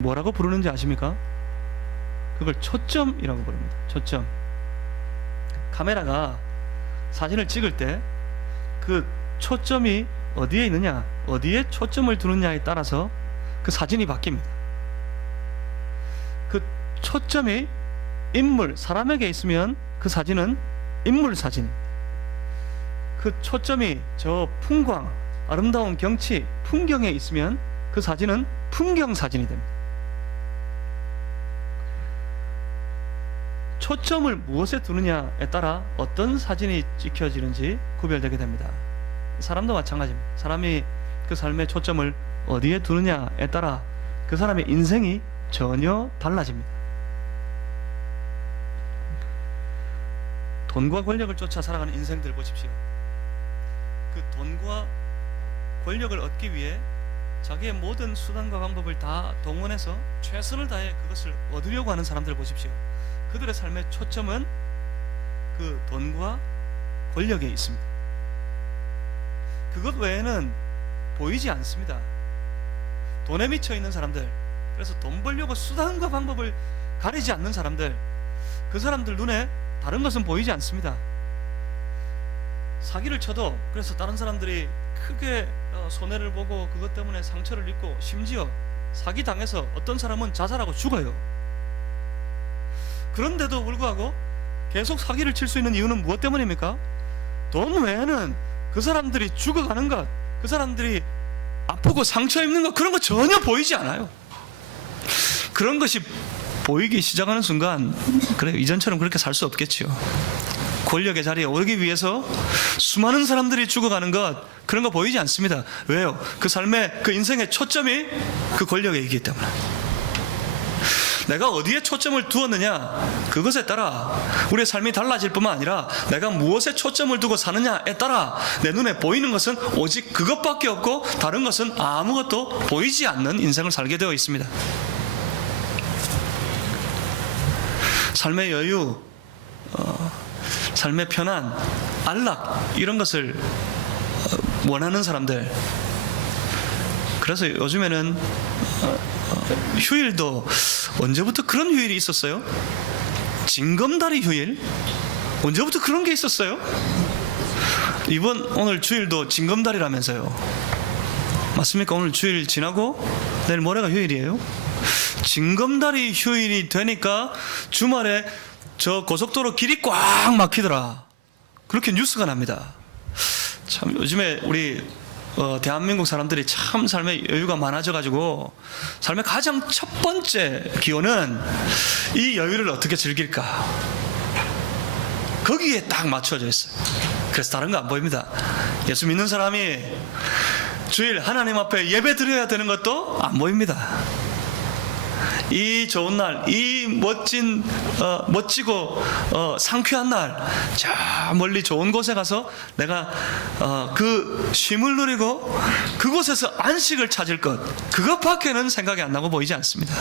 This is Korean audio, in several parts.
뭐라고 부르는지 아십니까? 그걸 초점이라고 부릅니다. 초점. 카메라가 사진을 찍을 때 그 초점이 어디에 있느냐, 어디에 초점을 두느냐에 따라서 그 사진이 바뀝니다. 그 초점이 인물, 사람에게 있으면 그 사진은 인물 사진입니다. 그 초점이 저 풍광, 아름다운 경치, 풍경에 있으면 그 사진은 풍경 사진이 됩니다. 초점을 무엇에 두느냐에 따라 어떤 사진이 찍혀지는지 구별되게 됩니다. 사람도 마찬가지입니다. 사람이 그 삶의 초점을 어디에 두느냐에 따라 그 사람의 인생이 전혀 달라집니다. 돈과 권력을 쫓아 살아가는 인생들 보십시오. 그 돈과 권력을 얻기 위해 자기의 모든 수단과 방법을 다 동원해서 최선을 다해 그것을 얻으려고 하는 사람들 보십시오. 그들의 삶의 초점은 그 돈과 권력에 있습니다. 그것 외에는 보이지 않습니다. 돈에 미쳐 있는 사람들, 그래서 돈 벌려고 수단과 방법을 가리지 않는 사람들, 그 사람들 눈에 다른 것은 보이지 않습니다. 사기를 쳐도 그래서 다른 사람들이 크게 손해를 보고 그것 때문에 상처를 입고, 심지어 사기 당해서 어떤 사람은 자살하고 죽어요. 그런데도 불구하고 계속 사기를 칠 수 있는 이유는 무엇 때문입니까? 돈 외에는 그 사람들이 죽어가는 것, 그 사람들이 아프고 상처 입는 것, 그런 거 전혀 보이지 않아요. 그런 것이 보이기 시작하는 순간, 그래, 이전처럼 그렇게 살 수 없겠지요. 권력의 자리에 오르기 위해서 수많은 사람들이 죽어가는 것, 그런 거 보이지 않습니다. 왜요? 그 삶의, 그 인생의 초점이 그 권력에 있기 때문에. 내가 어디에 초점을 두었느냐, 그것에 따라 우리의 삶이 달라질 뿐만 아니라 내가 무엇에 초점을 두고 사느냐에 따라 내 눈에 보이는 것은 오직 그것밖에 없고 다른 것은 아무것도 보이지 않는 인생을 살게 되어 있습니다. 삶의 여유, 삶의 편안, 안락, 이런 것을 원하는 사람들. 그래서 요즘에는 휴일도 언제부터 그런 휴일이 있었어요? 징검다리 휴일? 언제부터 그런 게 있었어요? 오늘 주일도 징검다리라면서요. 맞습니까? 오늘 주일 지나고 내일 모레가 휴일이에요. 징검다리 휴일이 되니까 주말에 저 고속도로 길이 꽉 막히더라, 그렇게 뉴스가 납니다. 참 요즘에 우리 대한민국 사람들이 참 삶에 여유가 많아져가지고 삶의 가장 첫 번째 기호는 이 여유를 어떻게 즐길까, 거기에 딱 맞춰져 있어요. 그래서 다른 거 안 보입니다. 예수 믿는 사람이 주일 하나님 앞에 예배 드려야 되는 것도 안 보입니다. 이 좋은 날, 이 멋지고 상쾌한 날, 저 멀리 좋은 곳에 가서 내가 그 쉼을 누리고 그곳에서 안식을 찾을 것, 그것밖에는 생각이 안 나고 보이지 않습니다.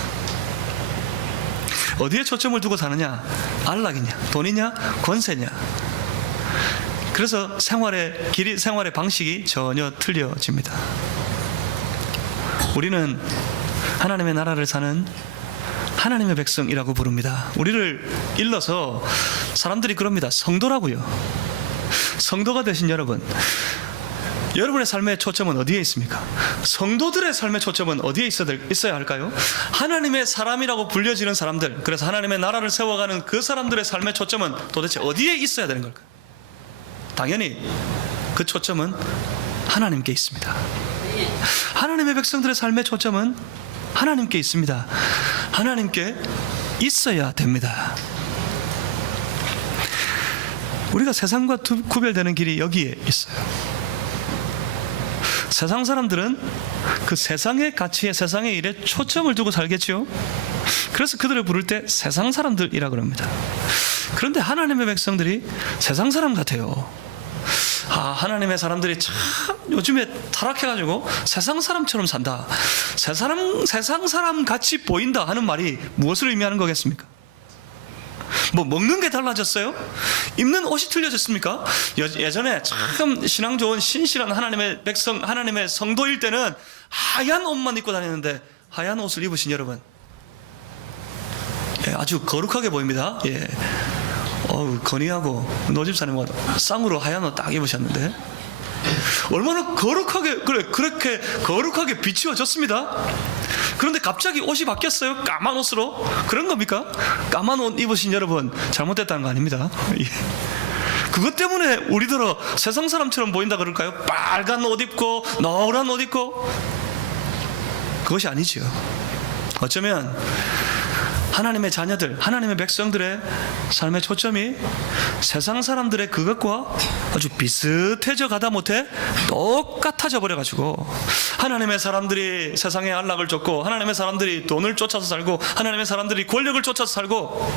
어디에 초점을 두고 사느냐? 안락이냐, 돈이냐, 권세냐? 그래서 생활의 길이, 생활의 방식이 전혀 틀려집니다. 우리는 하나님의 나라를 사는 하나님의 백성이라고 부릅니다. 우리를 일러서 사람들이 그럽니다. 성도라고요. 성도가 되신 여러분, 여러분의 삶의 초점은 어디에 있습니까? 성도들의 삶의 초점은 어디에 있어야 할까요? 하나님의 사람이라고 불려지는 사람들, 그래서 하나님의 나라를 세워가는 그 사람들의 삶의 초점은 도대체 어디에 있어야 되는 걸까요? 당연히 그 초점은 하나님께 있습니다. 하나님의 백성들의 삶의 초점은 하나님께 있습니다. 하나님께 있어야 됩니다. 우리가 세상과 구별되는 길이 여기에 있어요. 세상 사람들은 그 세상의 가치에, 세상의 일에 초점을 두고 살겠지요. 그래서 그들을 부를 때 세상 사람들이라고 합니다. 그런데 하나님의 백성들이 세상 사람 같아요. 하나님의 사람들이 참 요즘에 타락해가지고 세상 사람처럼 산다, 세상 사람 같이 보인다 하는 말이 무엇을 의미하는 거겠습니까? 뭐 먹는 게 달라졌어요? 입는 옷이 틀려졌습니까? 예전에 참 신앙 좋은 신실한 하나님의 백성, 하나님의 성도일 때는 하얀 옷만 입고 다녔는데 하얀 옷을 입으신 여러분, 예, 아주 거룩하게 보입니다. 예. 건의하고 노 집사님은 쌍으로 하얀 옷 딱 입으셨는데 얼마나 거룩하게 그렇게 거룩하게 비추어졌습니다. 그런데 갑자기 옷이 바뀌었어요. 까만 옷으로. 그런 겁니까? 까만 옷 입으신 여러분 잘못됐다는 거 아닙니다. 예. 그것 때문에 우리들은 세상 사람처럼 보인다 그럴까요? 빨간 옷 입고 노란 옷 입고. 그것이 아니지요. 어쩌면 하나님의 자녀들, 하나님의 백성들의 삶의 초점이 세상 사람들의 그것과 아주 비슷해져 가다 못해 똑같아져 버려가지고 하나님의 사람들이 세상에 안락을 쫓고 하나님의 사람들이 돈을 쫓아서 살고 하나님의 사람들이 권력을 쫓아서 살고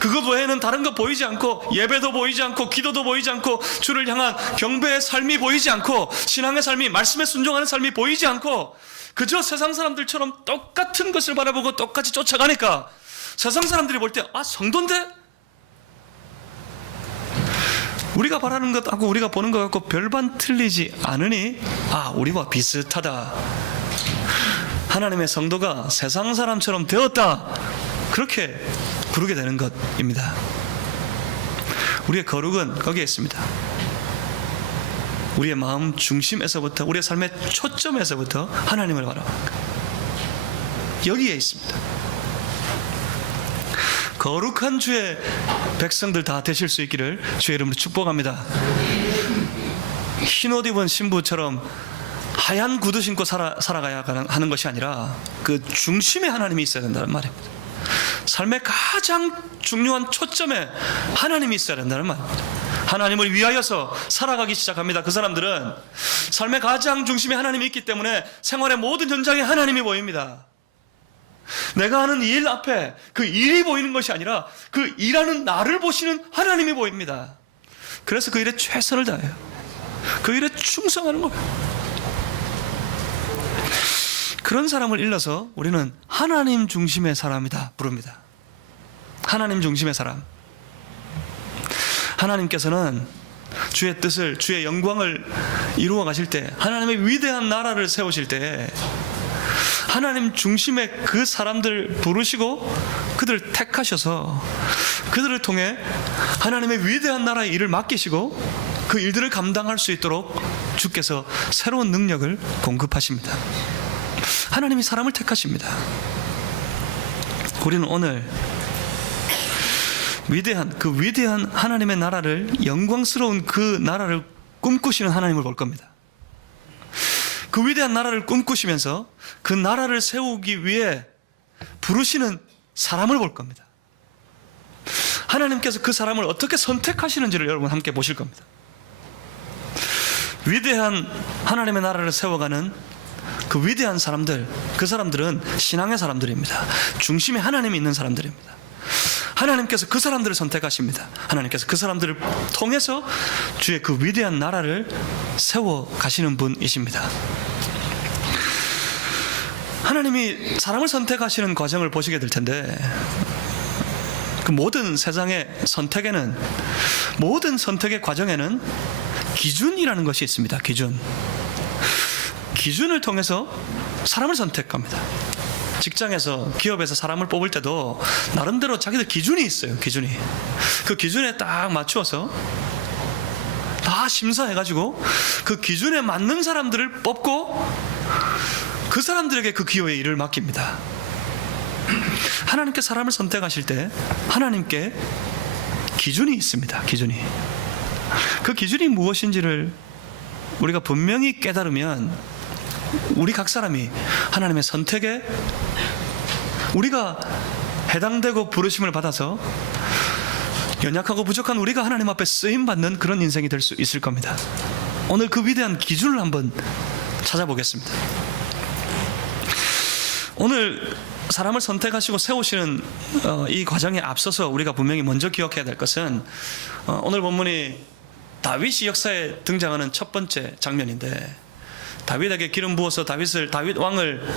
그것 외에는 다른 거 보이지 않고 예배도 보이지 않고 기도도 보이지 않고 주를 향한 경배의 삶이 보이지 않고 신앙의 삶이 말씀에 순종하는 삶이 보이지 않고 그저 세상 사람들처럼 똑같은 것을 바라보고 똑같이 쫓아가니까 세상 사람들이 볼 때 성도인데? 우리가 바라는 것하고 우리가 보는 것하고 별반 틀리지 않으니 우리와 비슷하다. 하나님의 성도가 세상 사람처럼 되었다. 그렇게 부르게 되는 것입니다. 우리의 거룩은 거기에 있습니다. 우리의 마음 중심에서부터 우리의 삶의 초점에서부터 하나님을 바라보는 것. 여기에 있습니다. 거룩한 주의 백성들 다 되실 수 있기를 주의 이름으로 축복합니다. 흰옷 입은 신부처럼 하얀 구두 신고 살아가야 하는 것이 아니라 그 중심에 하나님이 있어야 된다는 말입니다. 삶의 가장 중요한 초점에 하나님이 있어야 된다는 말입니다. 하나님을 위하여서 살아가기 시작합니다. 그 사람들은 삶의 가장 중심에 하나님이 있기 때문에 생활의 모든 현장에 하나님이 보입니다. 내가 하는 일 앞에 그 일이 보이는 것이 아니라 그 일하는 나를 보시는 하나님이 보입니다. 그래서 그 일에 최선을 다해요. 그 일에 충성하는 거예요. 그런 사람을 일러서 우리는 하나님 중심의 사람이다 부릅니다. 하나님 중심의 사람. 하나님께서는 주의 뜻을, 주의 영광을 이루어 가실 때, 하나님의 위대한 나라를 세우실 때 하나님 중심의 그 사람들 부르시고 그들을 택하셔서 그들을 통해 하나님의 위대한 나라의 일을 맡기시고 그 일들을 감당할 수 있도록 주께서 새로운 능력을 공급하십니다. 하나님이 사람을 택하십니다. 우리는 오늘 위대한 하나님의 나라를, 영광스러운 그 나라를 꿈꾸시는 하나님을 볼 겁니다. 그 위대한 나라를 꿈꾸시면서 그 나라를 세우기 위해 부르시는 사람을 볼 겁니다. 하나님께서 그 사람을 어떻게 선택하시는지를 여러분 함께 보실 겁니다. 위대한 하나님의 나라를 세워가는 그 위대한 사람들, 그 사람들은 신앙의 사람들입니다. 중심에 하나님이 있는 사람들입니다. 하나님께서 그 사람들을 선택하십니다. 하나님께서 그 사람들을 통해서 주의 그 위대한 나라를 세워 가시는 분이십니다. 하나님이 사람을 선택하시는 과정을 보시게 될 텐데, 그 모든 세상의 선택에는, 모든 선택의 과정에는 기준이라는 것이 있습니다. 기준을 통해서 사람을 선택합니다. 직장에서, 기업에서 사람을 뽑을 때도 나름대로 자기들 기준이 있어요. 그 기준에 딱 맞추어서 다 심사해가지고 그 기준에 맞는 사람들을 뽑고 그 사람들에게 그 기업의 일을 맡깁니다. 하나님께 사람을 선택하실 때 하나님께 기준이 있습니다. 그 기준이 무엇인지를 우리가 분명히 깨달으면 우리 각 사람이 하나님의 선택에 우리가 해당되고 부르심을 받아서 연약하고 부족한 우리가 하나님 앞에 쓰임받는 그런 인생이 될 수 있을 겁니다. 오늘 그 위대한 기준을 한번 찾아보겠습니다. 오늘 사람을 선택하시고 세우시는 이 과정에 앞서서 우리가 분명히 먼저 기억해야 될 것은 오늘 본문이 다윗이 역사에 등장하는 첫 번째 장면인데, 다윗에게 기름 부어서 다윗 왕을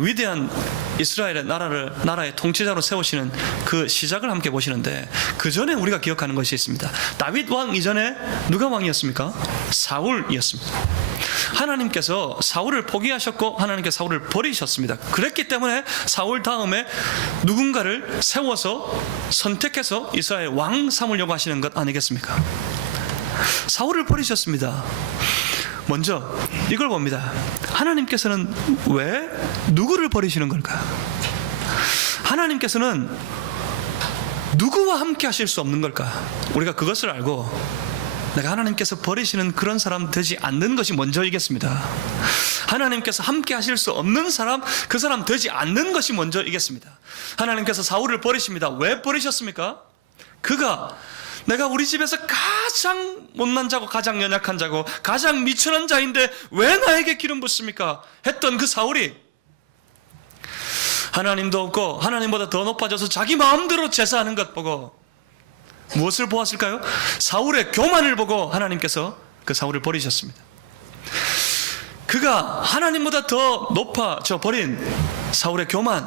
위대한 이스라엘의 나라의 통치자로 세우시는 그 시작을 함께 보시는데, 그 전에 우리가 기억하는 것이 있습니다. 다윗 왕 이전에 누가 왕이었습니까? 사울이었습니다. 하나님께서 사울을 포기하셨고 하나님께서 사울을 버리셨습니다. 그랬기 때문에 사울 다음에 누군가를 세워서 선택해서 이스라엘 왕 삼으려고 하시는 것 아니겠습니까? 사울을 버리셨습니다. 먼저 이걸 봅니다. 하나님께서는 왜 누구를 버리시는 걸까요? 하나님께서는 누구와 함께 하실 수 없는 걸까? 우리가 그것을 알고 내가 하나님께서 버리시는 그런 사람 되지 않는 것이 먼저이겠습니다. 하나님께서 함께 하실 수 없는 사람, 그 사람 되지 않는 것이 먼저이겠습니다. 하나님께서 사울을 버리십니다. 왜 버리셨습니까? 그가 내가 우리 집에서 가장 못난 자고 가장 연약한 자고 가장 미천한 자인데 왜 나에게 기름 붓습니까? 했던 그 사울이 하나님도 없고 하나님보다 더 높아져서 자기 마음대로 제사하는 것 보고 무엇을 보았을까요? 사울의 교만을 보고 하나님께서 그 사울을 버리셨습니다. 그가 하나님보다 더 높아져 버린 사울의 교만,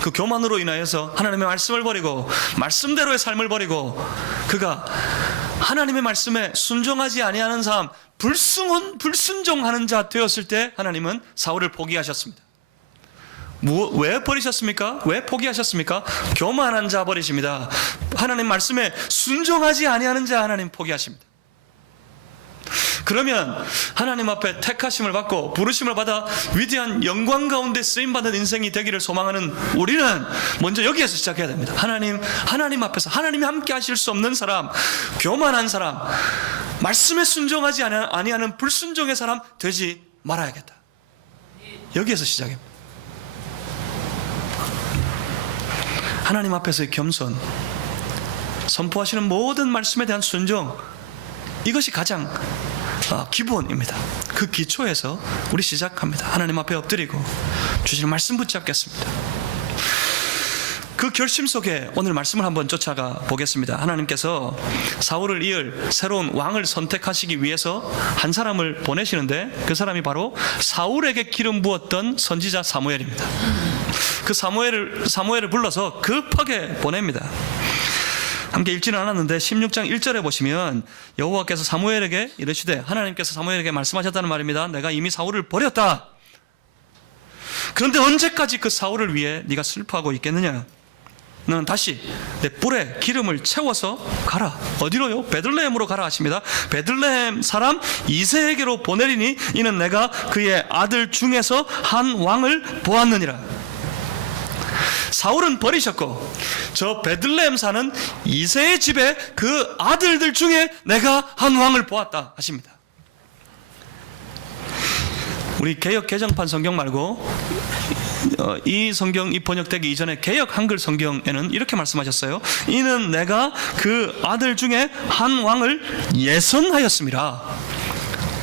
그 교만으로 인하여서 하나님의 말씀을 버리고 말씀대로의 삶을 버리고 그가 하나님의 말씀에 순종하지 아니하는 삶, 불순종하는 자 되었을 때 하나님은 사울을 포기하셨습니다. 왜 버리셨습니까? 왜 포기하셨습니까? 교만한 자 버리십니다. 하나님 말씀에 순종하지 아니하는 자 하나님 포기하십니다. 그러면 하나님 앞에 택하심을 받고 부르심을 받아 위대한 영광 가운데 쓰임받는 인생이 되기를 소망하는 우리는 먼저 여기에서 시작해야 됩니다. 하나님 앞에서 하나님이 함께 하실 수 없는 사람, 교만한 사람, 말씀에 순종하지 아니하는 불순종의 사람 되지 말아야겠다. 여기에서 시작입니다. 하나님 앞에서의 겸손, 선포하시는 모든 말씀에 대한 순종, 이것이 가장 기본입니다. 그 기초에서 우리 시작합니다. 하나님 앞에 엎드리고 주시는 말씀 붙잡겠습니다. 그 결심 속에 오늘 말씀을 한번 쫓아가 보겠습니다. 하나님께서 사울을 이을 새로운 왕을 선택하시기 위해서 한 사람을 보내시는데 그 사람이 바로 사울에게 기름 부었던 선지자 사무엘입니다. 그 사무엘을 불러서 급하게 보냅니다. 함께 읽지는 않았는데 16장 1절에 보시면 여호와께서 사무엘에게 이르시되, 하나님께서 사무엘에게 말씀하셨다는 말입니다. 내가 이미 사울을 버렸다. 그런데 언제까지 그 사울을 위해 네가 슬퍼하고 있겠느냐? 너는 다시 내 뿔에 기름을 채워서 가라. 어디로요? 베들레헴으로 가라 하십니다. 베들레헴 사람 이새에게로 보내리니 이는 내가 그의 아들 중에서 한 왕을 보았느니라. 사울은 버리셨고 저 베들레헴 사는 이새의 집에 그 아들들 중에 내가 한 왕을 보았다 하십니다. 우리 개역 개정판 성경 말고 이 성경이 번역되기 이전에 개역 한글 성경에는 이렇게 말씀하셨어요. 이는 내가 그 아들 중에 한 왕을 예선하였음이라.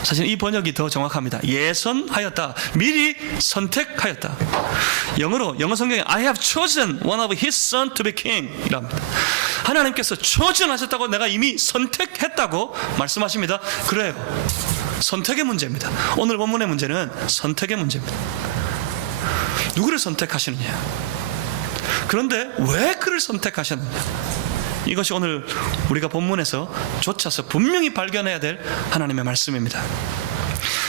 사실 이 번역이 더 정확합니다. 예선하였다, 미리 선택하였다. 영어 성경에 I have chosen one of his son to be king 이랍니다. 하나님께서 chosen하셨다고, 내가 이미 선택했다고 말씀하십니다. 그래요, 선택의 문제입니다. 오늘 본문의 문제는 선택의 문제입니다. 누구를 선택하시느냐, 그런데 왜 그를 선택하셨느냐, 이것이 오늘 우리가 본문에서 쫓아서 분명히 발견해야 될 하나님의 말씀입니다.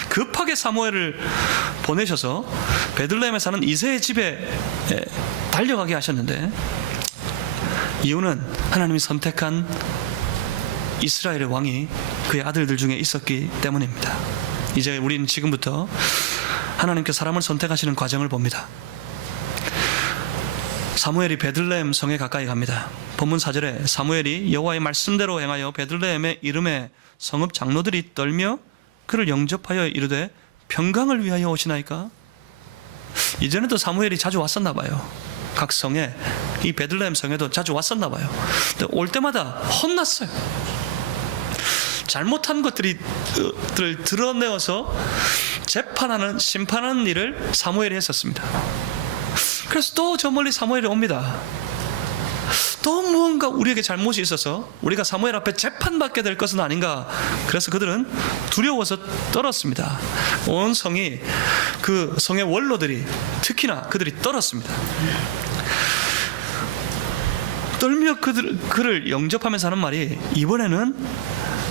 급하게 사무엘을 보내셔서 베들레헴에 사는 이새의 집에 달려가게 하셨는데 이유는 하나님이 선택한 이스라엘의 왕이 그의 아들들 중에 있었기 때문입니다. 이제 우리는 지금부터 하나님께 사람을 선택하시는 과정을 봅니다. 사무엘이 베들레헴 성에 가까이 갑니다. 본문 4절에 사무엘이 여호와의 말씀대로 행하여 베들레헴의 이름에 성읍 장로들이 떨며 그를 영접하여 이르되 평강을 위하여 오시나이까? 이전에도 사무엘이 자주 왔었나 봐요. 각 성에, 이 베들레헴 성에도 자주 왔었나 봐요. 근데 올 때마다 혼났어요. 잘못한 것들을 드러내어서 재판하는, 심판하는 일을 사무엘이 했었습니다. 그래서 또 저 멀리 사무엘이 옵니다. 또 무언가 우리에게 잘못이 있어서 우리가 사무엘 앞에 재판받게 될 것은 아닌가. 그래서 그들은 두려워서 떨었습니다. 온 성이, 그 성의 원로들이, 특히나 그들이 떨었습니다. 떨며 그를 영접하면서 하는 말이, 이번에는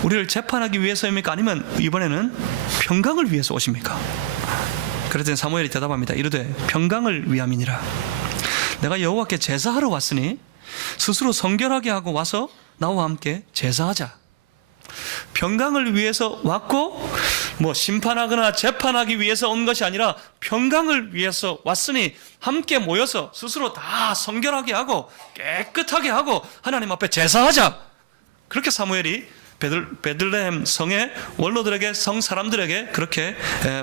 우리를 재판하기 위해서입니까? 아니면 이번에는 평강을 위해서 오십니까? 그랬더니 사무엘이 대답합니다. 이르되 평강을 위함이니라. 내가 여호와께 제사하러 왔으니 스스로 성결하게 하고 와서 나와 함께 제사하자. 평강을 위해서 왔고 심판하거나 재판하기 위해서 온 것이 아니라 평강을 위해서 왔으니 함께 모여서 스스로 다 성결하게 하고 깨끗하게 하고 하나님 앞에 제사하자. 그렇게 사무엘이 베들레헴 성의 원로들에게, 성 사람들에게 그렇게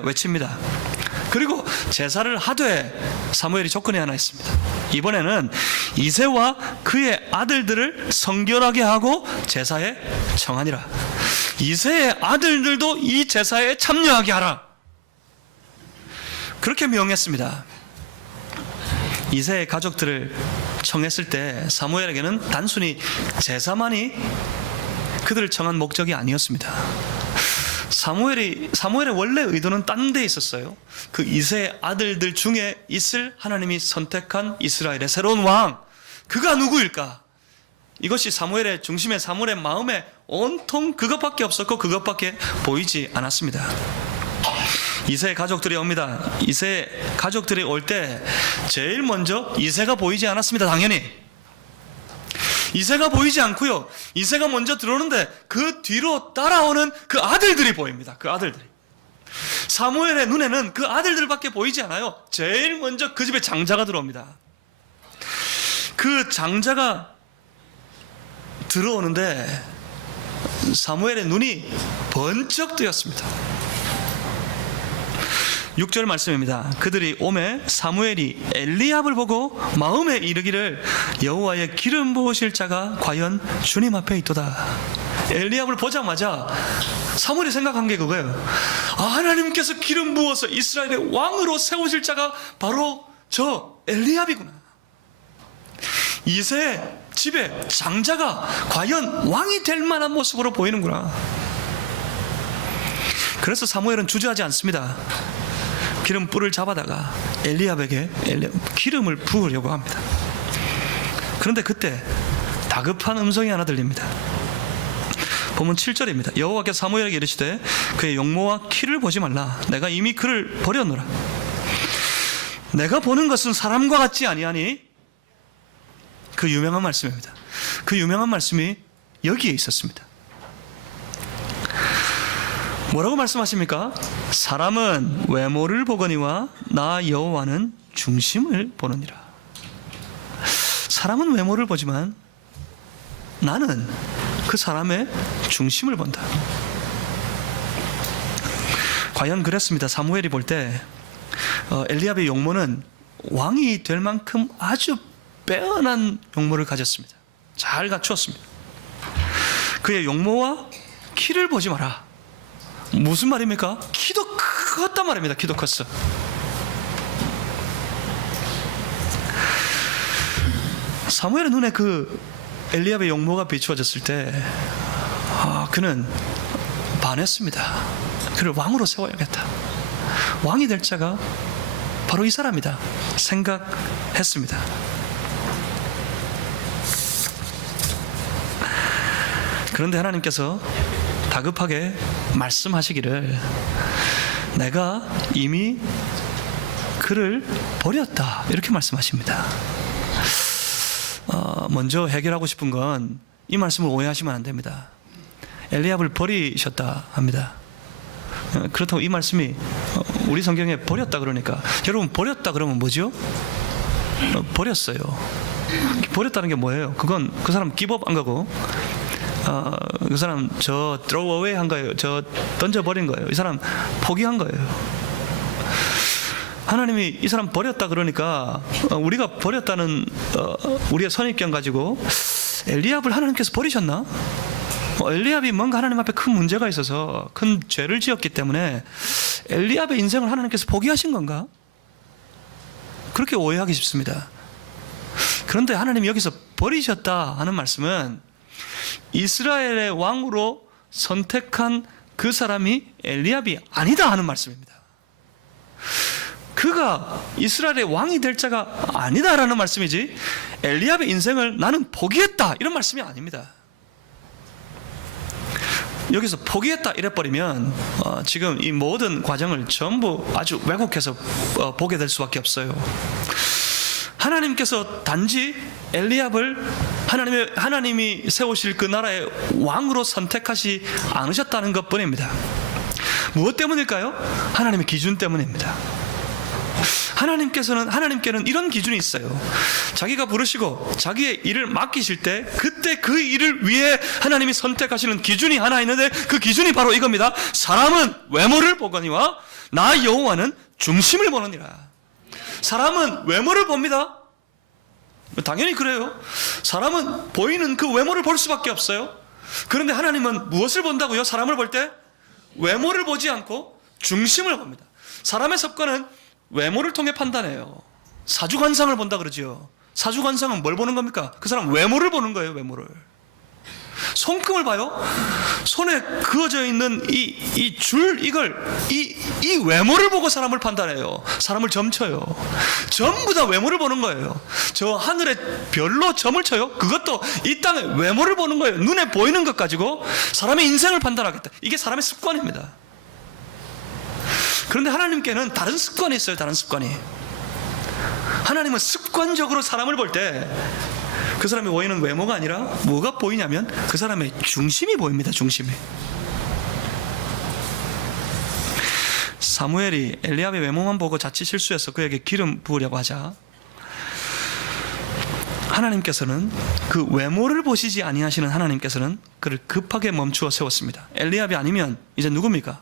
외칩니다. 그리고 제사를 하되 사무엘이 조건이 하나 있습니다. 이번에는 이새와 그의 아들들을 성결하게 하고 제사에 청하니라. 이새의 아들들도 이 제사에 참여하게 하라. 그렇게 명했습니다. 이새의 가족들을 청했을 때 사무엘에게는 단순히 제사만이 그들을 청한 목적이 아니었습니다. 사무엘의 원래 의도는 딴 데 있었어요. 그 이새의 아들들 중에 있을 하나님이 선택한 이스라엘의 새로운 왕, 그가 누구일까? 이것이 사무엘의 중심에, 사무엘의 마음에 온통 그것밖에 없었고 그것밖에 보이지 않았습니다. 이새의 가족들이 옵니다. 이새의 가족들이 올 때 제일 먼저 이새가 보이지 않았습니다. 당연히 이새가 보이지 않고요, 이새가 먼저 들어오는데 그 뒤로 따라오는 그 아들들이 보입니다. 그 아들들이. 사무엘의 눈에는 그 아들들밖에 보이지 않아요. 제일 먼저 그 집에 장자가 들어옵니다. 그 장자가 들어오는데 사무엘의 눈이 번쩍 뜨였습니다. 6절 말씀입니다. 그들이 오매 사무엘이 엘리압을 보고 마음에 이르기를 여호와의 기름 부으실 자가 과연 주님 앞에 있도다. 엘리압을 보자마자 사무엘이 생각한 게 그거예요. 하나님께서 기름 부어서 이스라엘의 왕으로 세우실 자가 바로 저 엘리압이구나. 이새 집에 장자가 과연 왕이 될 만한 모습으로 보이는구나. 그래서 사무엘은 주저하지 않습니다. 기름불을 잡아다가 엘리압에게 기름을 부으려고 합니다. 그런데 그때 다급한 음성이 하나 들립니다. 보면 7절입니다. 여호와께서 사무엘에게 이르시되 그의 용모와 키를 보지 말라. 내가 이미 그를 버렸노라. 내가 보는 것은 사람과 같지 아니하니. 그 유명한 말씀입니다. 그 유명한 말씀이 여기에 있었습니다. 뭐라고 말씀하십니까? 사람은 외모를 보거니와 나 여호와는 중심을 보느니라. 사람은 외모를 보지만 나는 그 사람의 중심을 본다. 과연 그랬습니다. 사무엘이 볼 때 엘리압의 용모는 왕이 될 만큼 아주 빼어난 용모를 가졌습니다. 잘 갖추었습니다. 그의 용모와 키를 보지 마라. 무슨 말입니까? 키도 컸단 말입니다. 키도 컸어. 사무엘의 눈에 그 엘리압의 용모가 비추어졌을 때 그는 반했습니다. 그를 왕으로 세워야겠다. 왕이 될 자가 바로 이 사람이다 생각했습니다. 그런데 하나님께서 다급하게 말씀하시기를 내가 이미 그를 버렸다 이렇게 말씀하십니다. 먼저 해결하고 싶은 건 이 말씀을 오해하시면 안 됩니다. 엘리압을 버리셨다 합니다. 그렇다고 이 말씀이 우리 성경에 버렸다 그러니까, 여러분 버렸다 그러면 뭐죠? 버렸어요. 버렸다는 게 뭐예요? 그건 그 사람 기법 한 거고, 그 사람 저 throw away 한 거예요. 저 던져버린 거예요. 이 사람 포기한 거예요. 하나님이 이 사람 버렸다 그러니까 우리가 버렸다는 우리의 선입견 가지고 엘리압을 하나님께서 버리셨나? 엘리압이 뭔가 하나님 앞에 큰 문제가 있어서 큰 죄를 지었기 때문에 엘리압의 인생을 하나님께서 포기하신 건가? 그렇게 오해하기 쉽습니다. 그런데 하나님이 여기서 버리셨다 하는 말씀은 이스라엘의 왕으로 선택한 그 사람이 엘리압이 아니다 하는 말씀입니다. 그가 이스라엘의 왕이 될 자가 아니다라는 말씀이지, 엘리압의 인생을 나는 포기했다 이런 말씀이 아닙니다. 여기서 포기했다 이래버리면 지금 이 모든 과정을 전부 아주 왜곡해서 보게 될 수밖에 없어요. 하나님께서 단지 엘리압을 하나님이 세우실 그 나라의 왕으로 선택하지 않으셨다는 것뿐입니다. 무엇 때문일까요? 하나님의 기준 때문입니다. 하나님께는 이런 기준이 있어요. 자기가 부르시고 자기의 일을 맡기실 때 그때 그 일을 위해 하나님이 선택하시는 기준이 하나 있는데, 그 기준이 바로 이겁니다. 사람은 외모를 보거니와 나 여호와는 중심을 보느니라. 사람은 외모를 봅니다. 당연히 그래요. 사람은 보이는 그 외모를 볼 수밖에 없어요. 그런데 하나님은 무엇을 본다고요? 사람을 볼 때 외모를 보지 않고 중심을 봅니다. 사람의 습관은 외모를 통해 판단해요. 사주관상을 본다 그러지요. 사주관상은 뭘 보는 겁니까? 그 사람 외모를 보는 거예요. 외모를. 손금을 봐요. 손에 그어져 있는 이 외모를 보고 사람을 판단해요. 사람을 점쳐요. 전부 다 외모를 보는 거예요. 저 하늘에 별로 점을 쳐요. 그것도 이 땅의 외모를 보는 거예요. 눈에 보이는 것 가지고 사람의 인생을 판단하겠다. 이게 사람의 습관입니다. 그런데 하나님께는 다른 습관이 있어요. 다른 습관이. 하나님은 습관적으로 사람을 볼 때 그 사람이 보이는 외모가 아니라 뭐가 보이냐면 그 사람의 중심이 보입니다. 중심이. 사무엘이 엘리압의 외모만 보고 자칫 실수해서 그에게 기름 부으려고 하자 하나님께서는 그 외모를 보시지 아니하시는 하나님께서는 그를 급하게 멈추어 세웠습니다. 엘리압이 아니면 이제 누굽니까?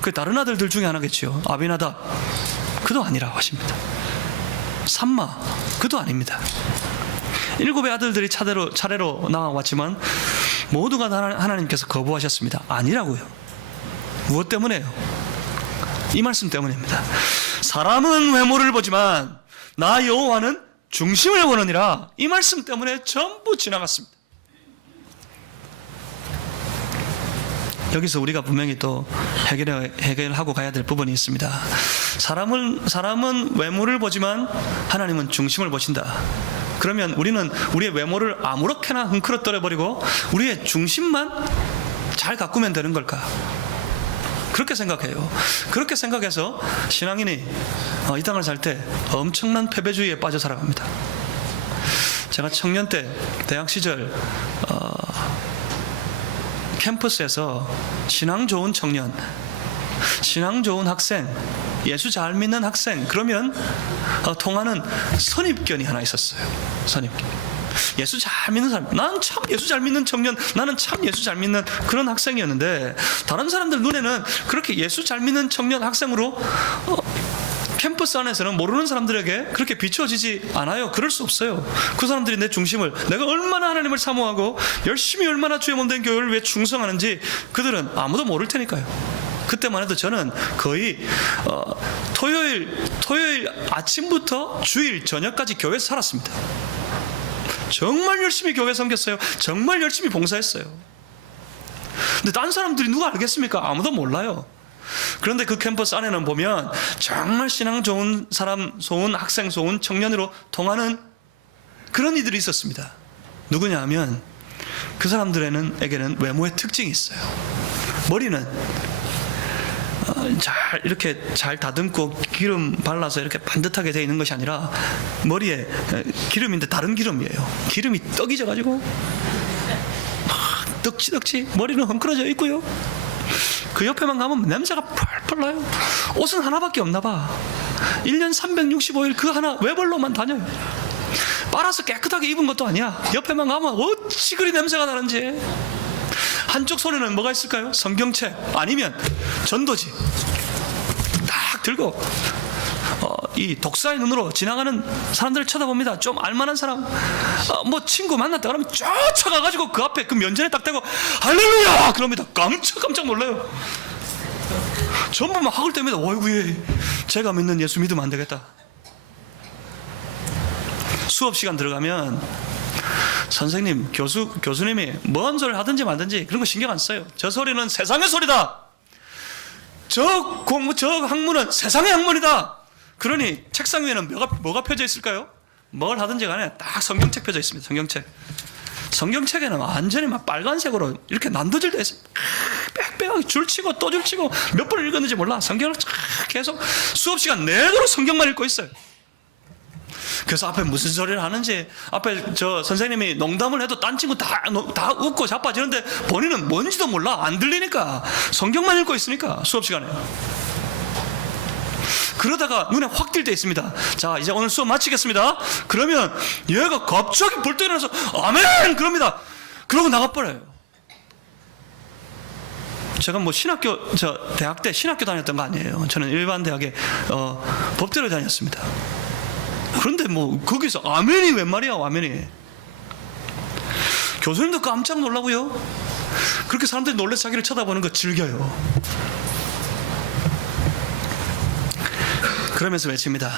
그 다른 아들들 중에 하나겠지요. 아비나답, 그도 아니라고 하십니다. 삼마, 그도 아닙니다. 7의 아들들이 차례로 나와왔지만 모두가 하나님께서 거부하셨습니다. 아니라고요. 무엇 때문에요? 이 말씀 때문입니다. 사람은 외모를 보지만 나 여호와는 중심을 보느니라. 이 말씀 때문에 전부 지나갔습니다. 여기서 우리가 분명히 또 해결하고 가야 될 부분이 있습니다. 사람은 외모를 보지만 하나님은 중심을 보신다. 그러면 우리는 우리의 외모를 아무렇게나 흔들어 버리고 우리의 중심만 잘 가꾸면 되는 걸까? 그렇게 생각해요. 그렇게 생각해서 신앙인이 이 땅을 살 때 엄청난 패배주의에 빠져 살아갑니다. 제가 청년 때 대학 시절 캠퍼스에서 신앙 좋은 청년, 신앙 좋은 학생, 예수 잘 믿는 학생, 그러면 통하는 선입견이 하나 있었어요. 선입견. 예수 잘 믿는 사람, 나는 참 예수 잘 믿는 청년, 나는 참 예수 잘 믿는 그런 학생이었는데, 다른 사람들 눈에는 그렇게 예수 잘 믿는 청년 학생으로 캠퍼스 안에서는 모르는 사람들에게 그렇게 비춰지지 않아요. 그럴 수 없어요. 그 사람들이 내 중심을, 내가 얼마나 하나님을 사모하고 열심히 얼마나 주의 몸된 교회를 위해 충성하는지 그들은 아무도 모를 테니까요. 그때만 해도 저는 거의 토요일 아침부터 주일 저녁까지 교회에서 살았습니다. 정말 열심히 교회 섬겼어요. 정말 열심히 봉사했어요. 근데 딴 사람들이 누가 알겠습니까? 아무도 몰라요. 그런데 그 캠퍼스 안에는 보면 정말 신앙 좋은 사람, 좋은 학생, 좋은 청년으로 통하는 그런 이들이 있었습니다. 누구냐 하면 그 사람들에게는 외모의 특징이 있어요. 머리는 이렇게 잘 다듬고 기름 발라서 이렇게 반듯하게 되어 있는 것이 아니라 머리에 기름인데 다른 기름이에요. 기름이 떡이 져가지고 막 떡지떡지 머리는 헝클어져 있고요. 그 옆에만 가면 냄새가 펄펄 나요. 옷은 하나밖에 없나 봐. 1년 365일 그 하나 외벌로만 다녀요. 빨아서 깨끗하게 입은 것도 아니야. 옆에만 가면 어찌 그리 냄새가 나는지. 한쪽 손에는 뭐가 있을까요? 성경책 아니면 전도지 딱 들고 이 독사의 눈으로 지나가는 사람들을 쳐다봅니다. 좀 알만한 사람, 뭐 친구 만났다 그러면 쫓아가가지고 그 앞에 그 면전에 딱 대고 할렐루야 그럽니다. 깜짝 놀라요. 전부 막 학을 뗍니다. 어이구, 제가 믿는 예수 믿으면 안 되겠다. 수업 시간 들어가면 선생님, 교수님이 뭔 소리를 하든지 말든지 그런 거 신경 안 써요. 저 소리는 세상의 소리다. 저 학문은 세상의 학문이다. 그러니 책상 위에는 뭐가 펴져 있을까요? 뭘 하든지 간에 딱 성경책 펴져 있습니다. 성경책. 성경책에는 완전히 막 빨간색으로 이렇게 난도질 돼 있어요. 빽빽하게 줄치고 또 줄치고 몇 번 읽었는지 몰라. 성경을 계속 수업 시간 내도록 성경만 읽고 있어요. 그래서 앞에 무슨 소리를 하는지, 앞에 저 선생님이 농담을 해도 딴 친구 다 웃고 자빠지는데 본인은 뭔지도 몰라. 안 들리니까. 성경만 읽고 있으니까 수업 시간에. 그러다가 눈에 확 띌 때 있습니다. 자, 이제 오늘 수업 마치겠습니다. 그러면 얘가 갑자기 벌떡 일어나서 아멘! 그럽니다. 그러고 나가버려요. 제가 뭐 대학 때 신학교 다녔던 거 아니에요. 저는 일반 대학에 법대로 다녔습니다. 그런데 뭐 거기서 아멘이 웬 말이야, 아멘이. 교수님도 깜짝 놀라고요. 그렇게 사람들이 놀라서 자기를 쳐다보는 거 즐겨요. 그러면서 외칩니다.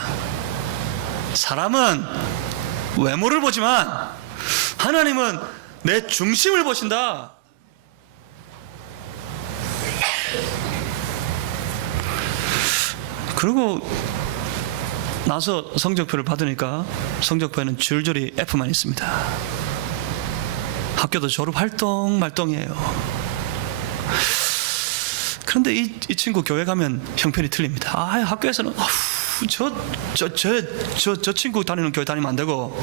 사람은 외모를 보지만 하나님은 내 중심을 보신다. 그리고 나서 성적표를 받으니까 성적표에는 줄줄이 F만 있습니다. 학교도 졸업 활동 말동이에요. 그런데 이 친구 교회 가면 형편이 틀립니다. 학교에서는 저 친구 다니는 교회 다니면 안 되고,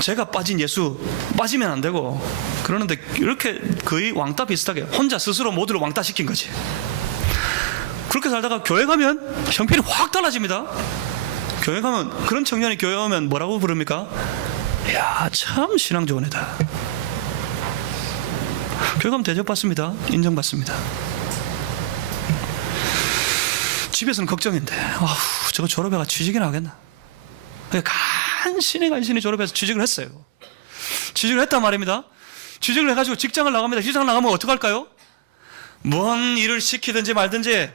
제가 빠진 예수 빠지면 안 되고, 그러는데 이렇게 거의 왕따 비슷하게 혼자 스스로 모두를 왕따 시킨 거지. 그렇게 살다가 교회 가면 형편이 확 달라집니다. 교회 가면, 그런 청년이 교회 오면 뭐라고 부릅니까? 이야, 참 신앙 좋은 애다. 교회 가면 대접받습니다. 인정받습니다. 집에서는 걱정인데, 저거 졸업해가 취직이나 하겠나? 간신히 졸업해서 취직을 했어요. 취직을 했단 말입니다. 취직을 해가지고 직장을 나갑니다. 직장을 나가면 어떡할까요? 뭔 일을 시키든지 말든지,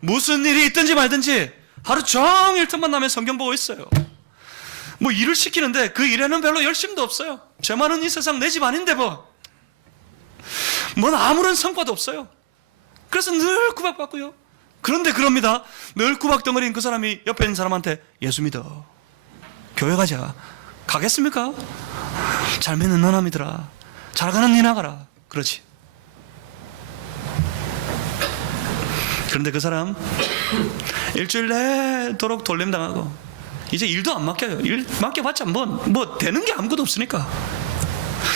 무슨 일이 있든지 말든지 하루 종일 틈만 나면 성경 보고 있어요. 뭐 일을 시키는데 그 일에는 별로 열심도 없어요. 죄 많은 이 세상 내 집 아닌데 뭔 아무런 성과도 없어요. 그래서 늘 구박받고요. 그런데 그럽니다. 늘 구박덩어리인 그 사람이 옆에 있는 사람한테 예수 믿어, 교회 가자. 가겠습니까? 잘 믿는 너나 믿으라, 잘 가는 니 나가라. 그렇지. 그런데 그 사람 일주일 내도록 돌림당하고 이제 일도 안 맡겨요. 일 맡겨봤자 뭐 되는 게 아무것도 없으니까.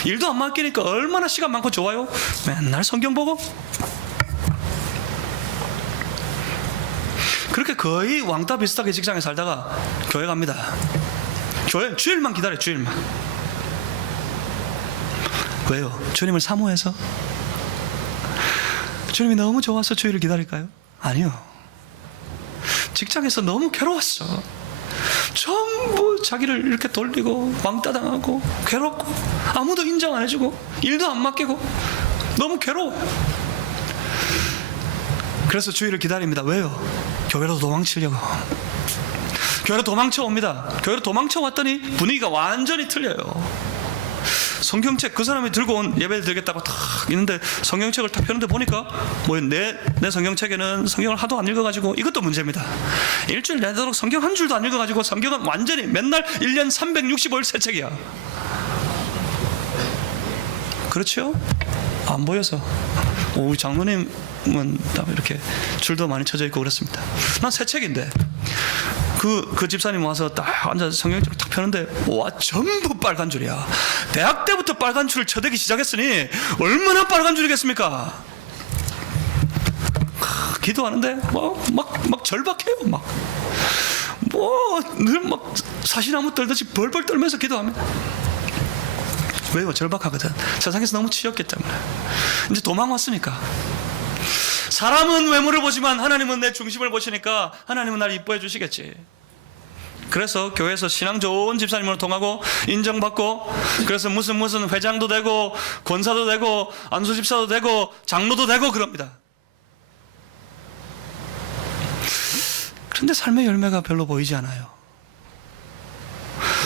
일도 안 맡기니까 얼마나 시간 많고 좋아요. 맨날 성경 보고. 그렇게 거의 왕따 비슷하게 직장에 살다가 교회 갑니다. 교회 주일만 기다려요. 주일만. 왜요? 주님을 사모해서? 주님이 너무 좋아서 주일을 기다릴까요? 아니요. 직장에서 너무 괴로웠어. 전부 자기를 이렇게 돌리고 왕따당하고 괴롭고 아무도 인정 안 해주고 일도 안 맡기고 너무 괴로워. 그래서 주일을 기다립니다. 왜요? 교회로 도망치려고. 교회로 도망쳐 옵니다. 교회로 도망쳐 왔더니 분위기가 완전히 틀려요. 성경책 그 사람이 들고 온 예배를 드리겠다고 탁 있는데 성경책을 탁 펴는데 보니까 뭐 내 성경책에는 성경을 하도 안 읽어가지고, 이것도 문제입니다. 일주일 내도록 성경 한 줄도 안 읽어가지고 성경은 완전히 맨날 1년 365일 새 책이야. 그렇죠? 안 보여서. 우리 장로님은 이렇게 줄도 많이 쳐져 있고 그렇습니다. 난 새 책인데 그 집사님 와서 딱 앉아서 성경책을 딱 펴는데 와, 전부 빨간 줄이야. 대학 때부터 빨간 줄을 쳐대기 시작했으니 얼마나 빨간 줄이겠습니까? 기도하는데 막 절박해요. 늘 사시나무 떨듯이 벌벌 떨면서 기도합니다. 왜요? 절박하거든. 세상에서 너무 치였기 때문에. 이제 도망 왔으니까. 사람은 외모를 보지만 하나님은 내 중심을 보시니까 하나님은 나를 이뻐해 주시겠지. 그래서 교회에서 신앙 좋은 집사님으로 통하고 인정받고, 그래서 무슨 회장도 되고 권사도 되고 안수집사도 되고 장로도 되고 그럽니다. 그런데 삶의 열매가 별로 보이지 않아요.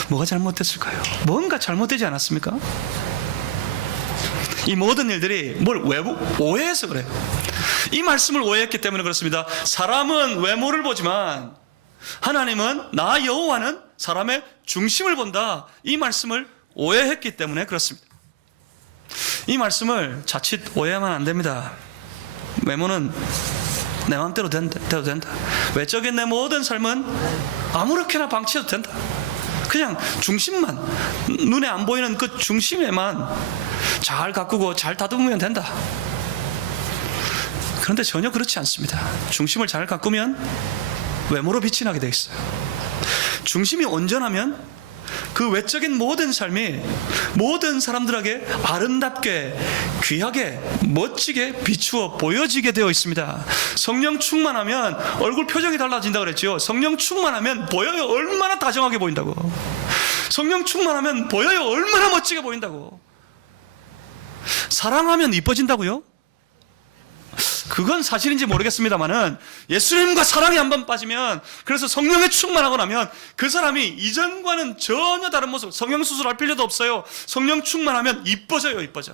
뭐가 잘못됐을까요? 뭔가 잘못되지 않았습니까? 이 모든 일들이 오해해서 그래요. 이 말씀을 오해했기 때문에 그렇습니다. 사람은 외모를 보지만 하나님은, 나 여호와는 사람의 중심을 본다. 이 말씀을 오해했기 때문에 그렇습니다. 이 말씀을 자칫 오해하면 안 됩니다. 외모는 내 마음대로 돼도 된다. 외적인 내 모든 삶은 아무렇게나 방치해도 된다. 그냥 중심만, 눈에 안 보이는 그 중심에만 잘 가꾸고 잘 다듬으면 된다. 그런데 전혀 그렇지 않습니다. 중심을 잘 가꾸면 외모로 빛이 나게 되어 있어요. 중심이 온전하면 그 외적인 모든 삶이 모든 사람들에게 아름답게, 귀하게, 멋지게 비추어 보여지게 되어 있습니다. 성령 충만하면 얼굴 표정이 달라진다고 그랬죠. 성령 충만하면 보여요. 얼마나 다정하게 보인다고. 성령 충만하면 보여요. 얼마나 멋지게 보인다고. 사랑하면 이뻐진다고요? 그건 사실인지 모르겠습니다만은 예수님과 사랑이 한번 빠지면, 그래서 성령에 충만하고 나면 그 사람이 이전과는 전혀 다른 모습, 성령 수술할 필요도 없어요. 성령 충만하면 이뻐져요. 이뻐져.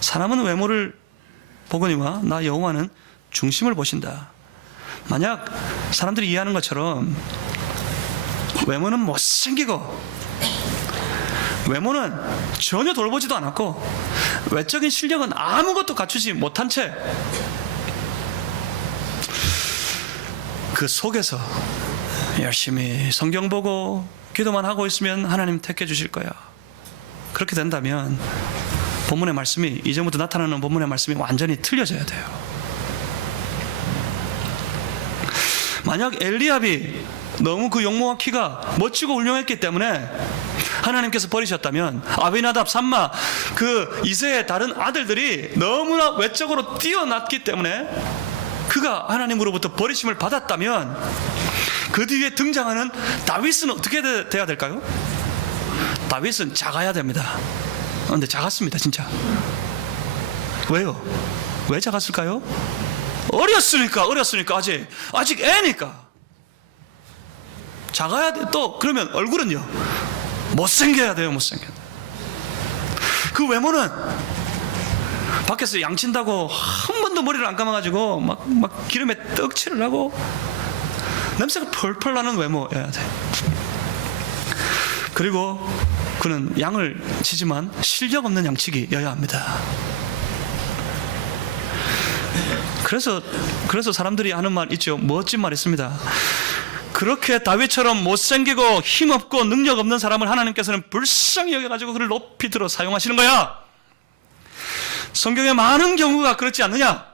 사람은 외모를 보거니와 나 여호와는 중심을 보신다. 만약 사람들이 이해하는 것처럼 외모는 못생기고 외모는 전혀 돌보지도 않았고 외적인 실력은 아무것도 갖추지 못한 채 그 속에서 열심히 성경 보고 기도만 하고 있으면 하나님 택해 주실 거야. 그렇게 된다면 본문의 말씀이, 이전부터 나타나는 본문의 말씀이 완전히 틀려져야 돼요. 만약 엘리압이 너무 그 용모와 키가 멋지고 훌륭했기 때문에 하나님께서 버리셨다면, 아비나답, 삼마, 그 이새의 다른 아들들이 너무나 외적으로 뛰어났기 때문에 그가 하나님으로부터 버리심을 받았다면 그 뒤에 등장하는 다윗은 어떻게 돼야 될까요? 다윗은 작아야 됩니다. 그런데 작았습니다. 진짜. 왜요? 왜 작았을까요? 어렸으니까 아직 애니까. 작아야 돼. 또 그러면 얼굴은요, 못생겨야 돼요. 못생겨야 돼. 그 외모는 밖에서 양친다고 한 번도 머리를 안 감아가지고 막 기름에 떡칠을 하고 냄새가 펄펄 나는 외모여야 돼. 그리고 그는 양을 치지만 실력 없는 양치기여야 합니다. 그래서 사람들이 하는 말 있죠. 멋진 말 있습니다. 그렇게 다윗처럼 못생기고 힘없고 능력 없는 사람을 하나님께서는 불쌍히 여겨가지고 그를 높이 들어 사용하시는 거야. 성경에 많은 경우가 그렇지 않느냐?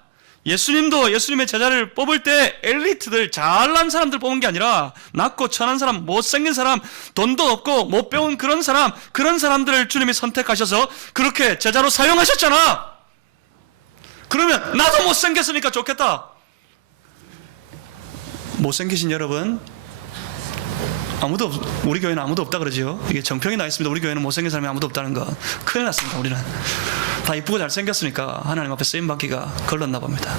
예수님도 예수님의 제자를 뽑을 때 엘리트들, 잘난 사람들 뽑은 게 아니라 낮고 천한 사람, 못생긴 사람, 돈도 없고 못 배운 그런 사람들을 주님이 선택하셔서 그렇게 제자로 사용하셨잖아. 그러면 나도 못생겼으니까 좋겠다. 못생기신 여러분, 우리 교회는 아무도 없다 그러지요. 이게 정평이 나 있습니다. 우리 교회는 못생긴 사람이 아무도 없다는 거. 큰일 났습니다. 우리는 다 이쁘고 잘생겼으니까 하나님 앞에 쓰임받기가 걸렀나 봅니다.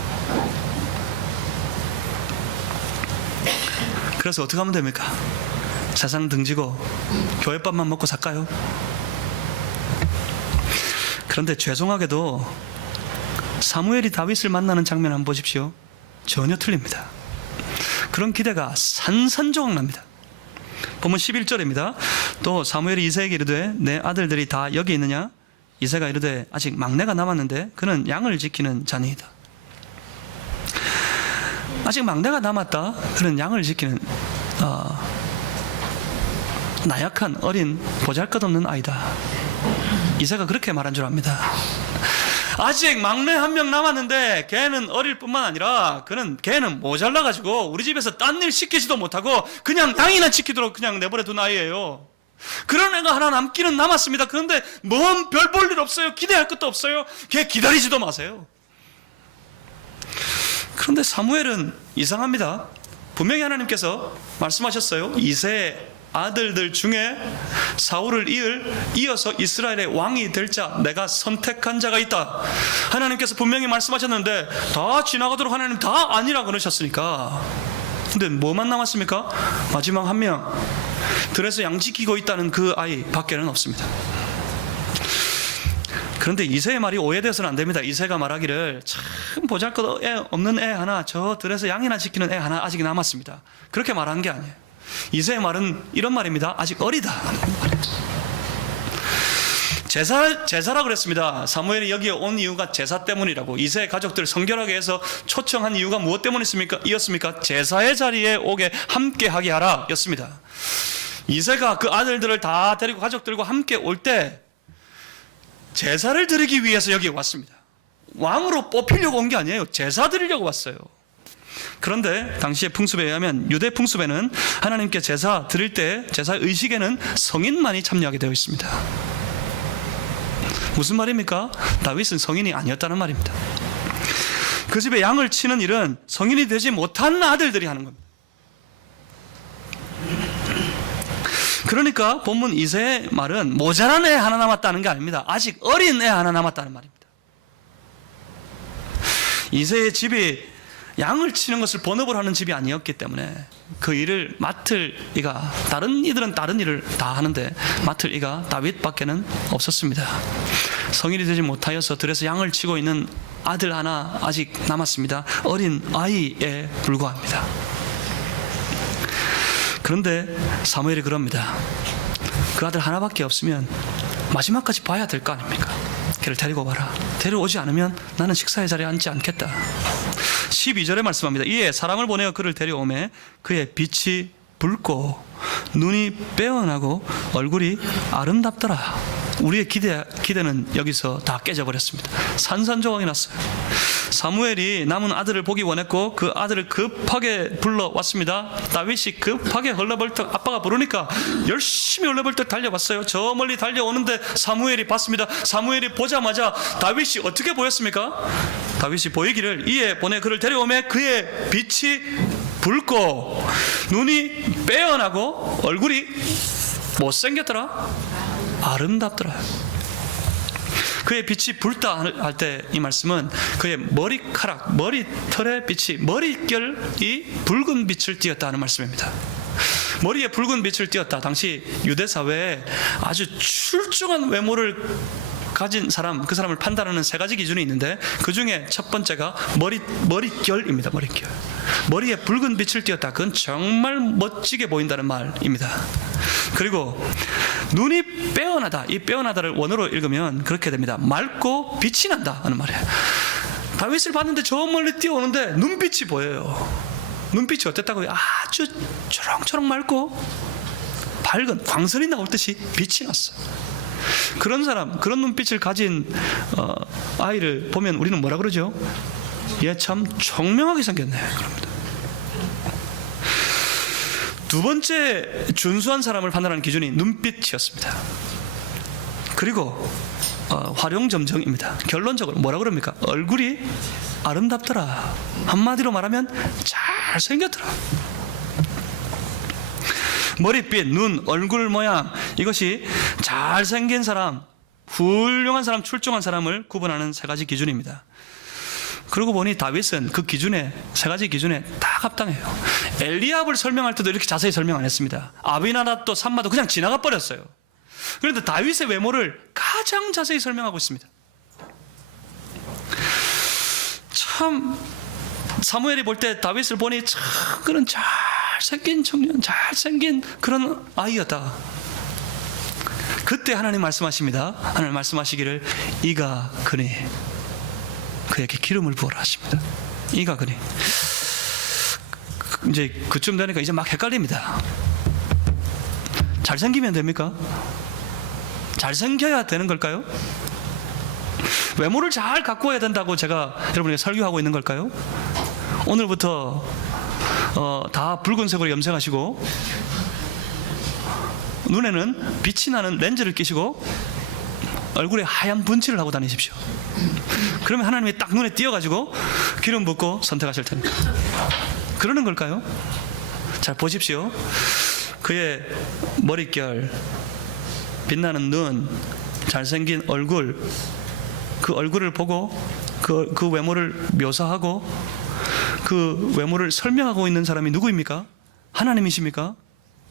그래서 어떻게 하면 됩니까? 세상 등지고 교회밥만 먹고 살까요? 그런데 죄송하게도 사무엘이 다윗을 만나는 장면 한번 보십시오. 전혀 틀립니다. 그런 기대가 산산조각 납니다. 보면 11절입니다. 또 사무엘이 이새에게 이르되 내 아들들이 다 여기 있느냐? 이새가 이르되 아직 막내가 남았는데 그는 양을 지키는 자니이다. 아직 막내가 남았다. 그는 양을 지키는 나약한 어린 보잘것없는 아이다. 이새가 그렇게 말한 줄 압니다. 아직 막내 한 명 남았는데 걔는 어릴 뿐만 아니라 걔는 모자라가지고 우리 집에서 딴 일 시키지도 못하고 그냥 양이나 지키도록 그냥 내버려 둔 아이예요. 그런 애가 하나 남기는 남았습니다. 그런데 뭔 별 볼 일 없어요. 기대할 것도 없어요. 걔 기다리지도 마세요. 그런데 사무엘은 이상합니다. 분명히 하나님께서 말씀하셨어요. 이새의 아들들 중에 사울을 이어서 이스라엘의 왕이 될 자, 내가 선택한 자가 있다. 하나님께서 분명히 말씀하셨는데 다 지나가도록 하나님 다 아니라 그러셨으니까. 근데 뭐만 남았습니까? 마지막 한 명, 들에서 양 지키고 있다는 그 아이 밖에는 없습니다. 그런데 이새의 말이 오해돼서는 안 됩니다. 이새가 말하기를 참 보잘것 없는 애 하나, 저 들에서 양이나 지키는 애 하나 아직 남았습니다. 그렇게 말한 게 아니에요. 이새의 말은 이런 말입니다. 아직 어리다 하는 말입니다. 제사라 그랬습니다. 사무엘이 여기에 온 이유가 제사 때문이라고. 이새의 가족들을 성결하게 해서 초청한 이유가 무엇 때문이었습니까? 제사의 자리에 오게 함께하게 하라 였습니다. 이새가 그 아들들을 다 데리고 가족들과 함께 올 때 제사를 드리기 위해서 여기에 왔습니다. 왕으로 뽑히려고 온 게 아니에요. 제사 드리려고 왔어요. 그런데 당시의 풍습에 의하면, 유대 풍습에는 하나님께 제사 드릴 때 제사 의식에는 성인만이 참여하게 되어 있습니다. 무슨 말입니까? 다윗은 성인이 아니었다는 말입니다. 그 집에 양을 치는 일은 성인이 되지 못한 아들들이 하는 겁니다. 그러니까 본문 이새의 말은 모자란 애 하나 남았다는 게 아닙니다. 아직 어린 애 하나 남았다는 말입니다. 이새의 집이 양을 치는 것을 본업을 하는 집이 아니었기 때문에 그 일을 맡을 이가, 다른 이들은 다른 일을 다 하는데 맡을 이가 다윗밖에는 없었습니다. 성인이 되지 못하여서 들에서 양을 치고 있는 아들 하나 아직 남았습니다. 어린 아이에 불과합니다. 그런데 사무엘이 그럽니다. 그 아들 하나밖에 없으면 마지막까지 봐야 될 거 아닙니까? 걔를 데리고 와라. 데려오지 않으면 나는 식사의 자리에 앉지 않겠다. 12절에 말씀합니다. 이에 사람을 보내어 그를 데려오매 그의 빛이 붉고 눈이 빼어나고 얼굴이 아름답더라. 우리의 기대는 여기서 다 깨져버렸습니다. 산산조각이 났어요. 사무엘이 남은 아들을 보기 원했고 그 아들을 급하게 불러왔습니다. 다윗이 급하게 헐레벌떡, 아빠가 부르니까 열심히 헐레벌떡 달려왔어요. 저 멀리 달려오는데 사무엘이 봤습니다. 사무엘이 보자마자 다윗이 어떻게 보였습니까? 다윗이 보이기를 이에 보내 그를 데려오매 그의 빛이 붉고 눈이 빼어나고 얼굴이 못생겼더라, 아름답더라. 그의 빛이 붉다 할 때 이 말씀은 그의 머리카락, 머리털의 빛이, 머릿결이 붉은 빛을 띠었다 하는 말씀입니다. 머리에 붉은 빛을 띠었다. 당시 유대 사회에 아주 출중한 외모를 가진 사람, 그 사람을 판단하는 세 가지 기준이 있는데 그 중에 첫 번째가 머릿결입니다. 머릿결. 머리에 붉은 빛을 띠었다. 그건 정말 멋지게 보인다는 말입니다. 그리고 눈이 빼어나다. 이 빼어나다를 원어로 읽으면 그렇게 됩니다. 맑고 빛이 난다 하는 말이에요. 다윗을 봤는데 저 멀리 뛰어오는데 눈빛이 보여요. 눈빛이 어땠다고요? 아주 초롱초롱 맑고 밝은 광선이 나올 듯이 빛이 났어요. 그런 사람, 그런 눈빛을 가진 아이를 보면 우리는 뭐라 그러죠? 얘 참 총명하게 생겼네 그럽니다. 두 번째 준수한 사람을 판단하는 기준이 눈빛이었습니다. 그리고 활용점정입니다. 결론적으로 뭐라 그럽니까? 얼굴이 아름답더라. 한마디로 말하면 잘생겼더라. 머릿빛, 눈, 얼굴 모양, 이것이 잘생긴 사람, 훌륭한 사람, 출중한 사람을 구분하는 세 가지 기준입니다. 그러고 보니 다윗은 그 기준에, 세 가지 기준에 다 합당해요. 엘리압을 설명할 때도 이렇게 자세히 설명 안 했습니다. 아비나답도 삼마도 그냥 지나가 버렸어요. 그런데 다윗의 외모를 가장 자세히 설명하고 있습니다. 참 사무엘이 볼 때 다윗을 보니 참 그런 잘생긴 청년, 잘생긴 그런 아이였다. 그때 하나님 말씀하십니다. 하나님 말씀하시기를 이가 그니 그에게 기름을 부어라 하십니다. 이가 그니. 이제 그쯤 되니까 이제 막 헷갈립니다. 잘생기면 됩니까? 잘생겨야 되는 걸까요? 외모를 잘 가꾸어야 된다고 제가 여러분에게 설교하고 있는 걸까요? 오늘부터 다 붉은색으로 염색하시고 눈에는 빛이 나는 렌즈를 끼시고 얼굴에 하얀 분칠을 하고 다니십시오. 그러면 하나님이 딱 눈에 띄어가지고 기름 붓고 선택하실 테니까. 그러는 걸까요? 잘 보십시오. 그의 머릿결, 빛나는 눈, 잘생긴 얼굴, 그 얼굴을 보고 그 외모를 묘사하고 그 외모를 설명하고 있는 사람이 누구입니까? 하나님이십니까?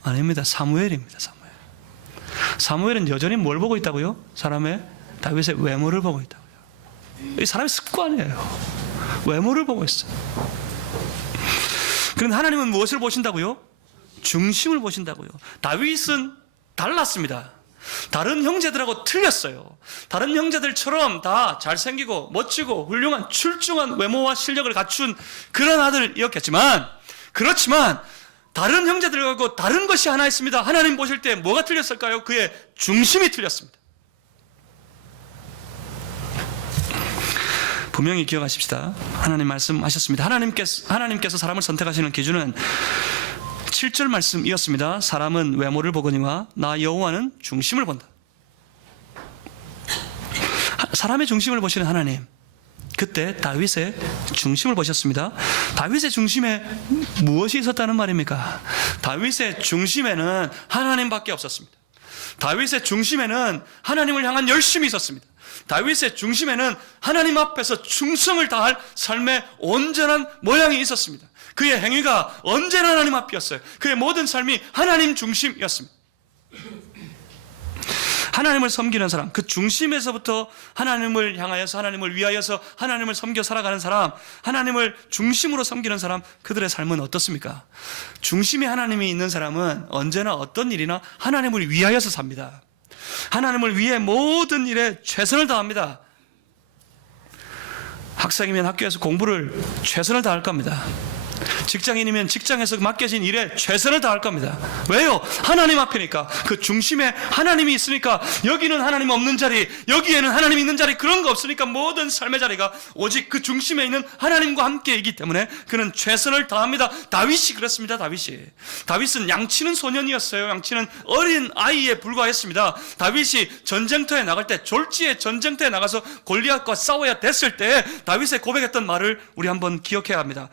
아닙니다. 사무엘입니다. 사무엘은 여전히 뭘 보고 있다고요? 사람의, 다윗의 외모를 보고 있다고요. 이 사람의 습관이에요. 외모를 보고 있어요. 그런데 하나님은 무엇을 보신다고요? 중심을 보신다고요. 다윗은 달랐습니다. 다른 형제들하고 틀렸어요. 다른 형제들처럼 다 잘생기고 멋지고 훌륭한 출중한 외모와 실력을 갖춘 그런 아들이었겠지만, 그렇지만 다른 형제들하고 다른 것이 하나 있습니다. 하나님 보실 때 뭐가 틀렸을까요? 그의 중심이 틀렸습니다. 분명히 기억하십시다. 하나님 말씀하셨습니다. 하나님께서 사람을 선택하시는 기준은 7절 말씀이었습니다. 사람은 외모를 보거니와 나 여호와는 중심을 본다. 사람의 중심을 보시는 하나님, 그때 다윗의 중심을 보셨습니다. 다윗의 중심에 무엇이 있었다는 말입니까? 다윗의 중심에는 하나님밖에 없었습니다. 다윗의 중심에는 하나님을 향한 열심이 있었습니다. 다윗의 중심에는 하나님 앞에서 충성을 다할 삶의 온전한 모양이 있었습니다. 그의 행위가 언제나 하나님 앞이었어요. 그의 모든 삶이 하나님 중심이었습니다. 하나님을 섬기는 사람, 그 중심에서부터 하나님을 향하여서, 하나님을 위하여서 하나님을 섬겨 살아가는 사람, 하나님을 중심으로 섬기는 사람, 그들의 삶은 어떻습니까? 중심에 하나님이 있는 사람은 언제나 어떤 일이나 하나님을 위하여서 삽니다. 하나님을 위해 모든 일에 최선을 다합니다. 학생이면 학교에서 공부를 최선을 다할 겁니다. 직장인이면 직장에서 맡겨진 일에 최선을 다할 겁니다. 왜요? 하나님 앞이니까. 그 중심에 하나님이 있으니까. 여기는 하나님 없는 자리, 여기에는 하나님 있는 자리, 그런 거 없으니까 모든 삶의 자리가 오직 그 중심에 있는 하나님과 함께이기 때문에 그는 최선을 다합니다. 다윗이 그렇습니다. 다윗은 양치는 소년이었어요. 양치는 어린 아이에 불과했습니다. 다윗이 전쟁터에 나갈 때, 졸지에 전쟁터에 나가서 골리앗과 싸워야 됐을 때 다윗의 고백했던 말을 우리 한번 기억해야 합니다.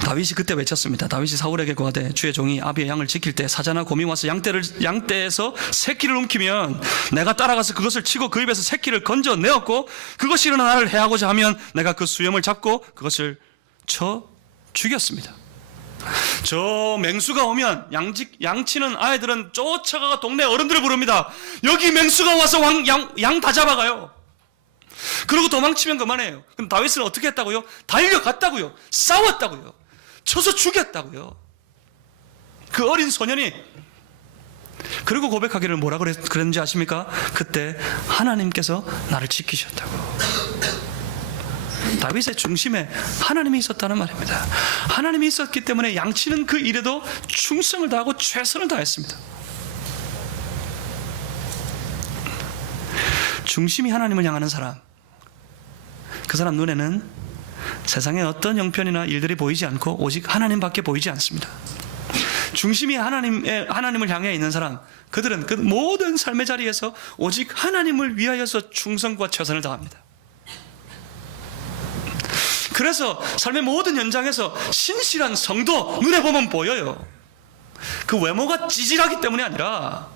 다윗이 그때 외쳤습니다. 다윗이 사울에게 고하되 주의 종이 아비의 양을 지킬 때 사자나 곰이 와서 양떼에서 새끼를 움키면 내가 따라가서 그것을 치고 그 입에서 새끼를 건져내었고 그것이 일어나 나를 해하고자 하면 내가 그 수염을 잡고 그것을 쳐 죽였습니다. 저 맹수가 오면 양치는 아이들은 쫓아가 동네 어른들을 부릅니다. 여기 맹수가 와서 양 다 잡아가요. 그러고 도망치면 그만해요. 그럼 다윗은 어떻게 했다고요? 달려갔다고요. 싸웠다고요. 쳐서 죽였다고요. 그 어린 소년이. 그리고 고백하기를 뭐라 그랬는지 아십니까? 그때 하나님께서 나를 지키셨다고. 다윗의 중심에 하나님이 있었다는 말입니다. 하나님이 있었기 때문에 양치는 그 일에도 충성을 다하고 최선을 다했습니다. 중심이 하나님을 향하는 사람, 그 사람 눈에는 세상에 어떤 형편이나 일들이 보이지 않고 오직 하나님밖에 보이지 않습니다. 중심이 하나님을 향해 있는 사람, 그들은 그 모든 삶의 자리에서 오직 하나님을 위하여서 충성과 최선을 다합니다. 그래서 삶의 모든 현장에서 신실한 성도 눈에 보면 보여요. 그 외모가 찌질하기 때문이 아니라